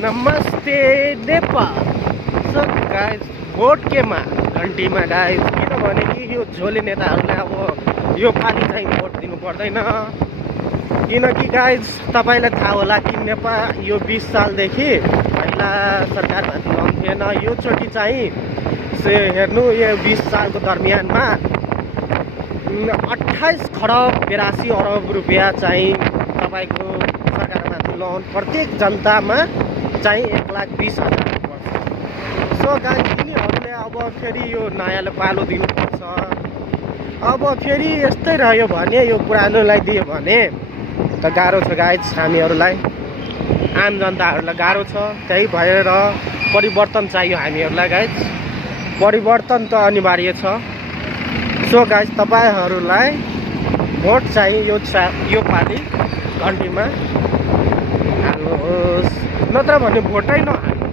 नमस्ते Nepal. So guys vote केमा घन्टीमा guys, किनभने कि यो झोले नेताहरूलाई अब यो पालि चाहिँ भोट दिनु पर्दैन। किनकि गाइज तपाईँलाई थाहा होला कि नेपाल यो 20 सालदेखि पहिला सरकारमाथि लम्थेन। यो चोटि चाहिँ हेर्नु, यो 20 सालको दरमियानमा 28 खरब 82 अरब रुपियाँ चाहिँ तपाईँको सरकारमाथि लोन प्रत्येक जनतामा चाहिँ 1,20,000 पर्छ। सो गाइज यिनीहरूले अब फेरि यो नयाँले पालो दिनुपर्छ। अब फेरि यस्तै रह्यो भने, यो पुरानोलाई दियो भने त गाह्रो छ गाइज, हामीहरूलाई आम जनताहरूलाई गाह्रो छ। त्यही भएर परिवर्तन चाहियो हामीहरूलाई गाइज, परिवर्तन त अनिवार्य छ। सो गाइज तपाईँहरूलाई भोट चाहिँ यो पालि घन्टीमा हाल्नुहोस्, नत्र भने भोटै नहाल्नु।